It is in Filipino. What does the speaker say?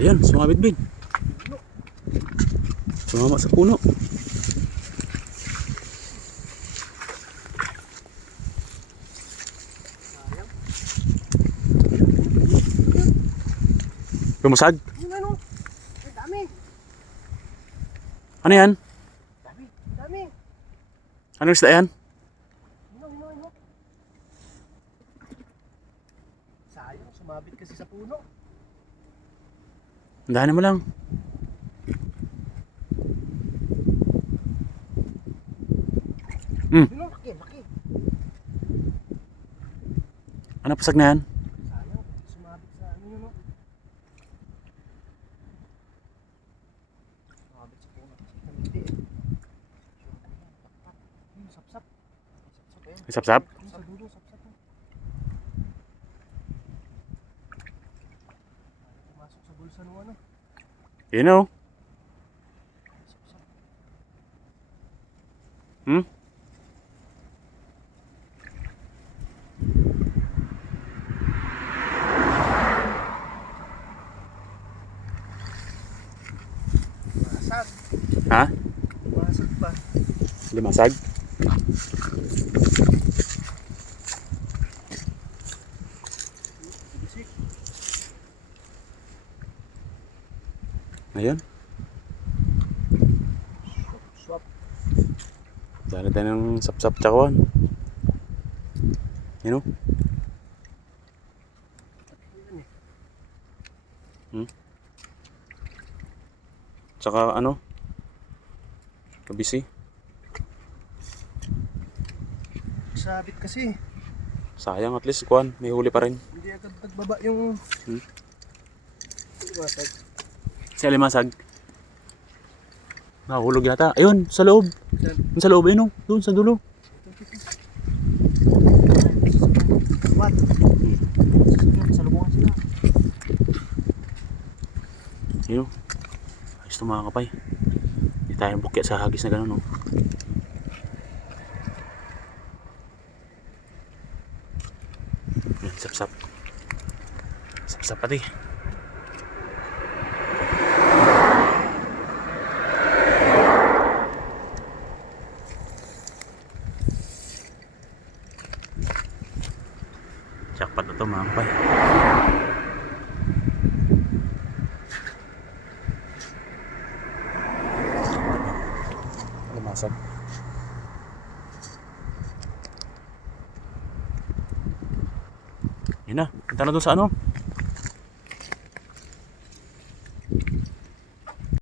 Ayan, sumabit bin. Sumama sa puno. Lumusag? Ano? Ay, dami. Ano yan? Dami. Dami. Anong isda yan? Ino. Sayang, sumabit kasi sa puno. Andahan mo lang. Ino, laki. Ano pasag na yan? Sayang, sumabit sa ano yun, no? Sumabit sa puno. Hindi eh. Sapsap. Sapsap eh. May sapsap? Sa dulo, sapsap. Pumasok sa bulsa ng ano. You know? Sapsap. Hmm? Pumasag. Ha? Pumasag pa. Lumasag? Bisik. Ayan. Swap. Dala tayo ng sapsap tsakawan. You know? Yan eh. Hmm? Tsaka ano? Kabisi. Sabit kasi. Sayang, at least kuwan, may huli pa rin. Hindi agad nagbaba yung Hmm? Masag. Si Alimasag. Nahulog yata. Ayun, sa loob. Yan. Sa loob, ayun oh. Doon, sa dulo. What? Sa lubungan sila. Yun oh. Ayos ito mga kapay. Hindi tayong bukya sa hagis na gano'n oh. Yan, sapsap. Sapsap pati. Jackpot na ito mga kapay. Lumasag. Yun na, punta na doon sa ano.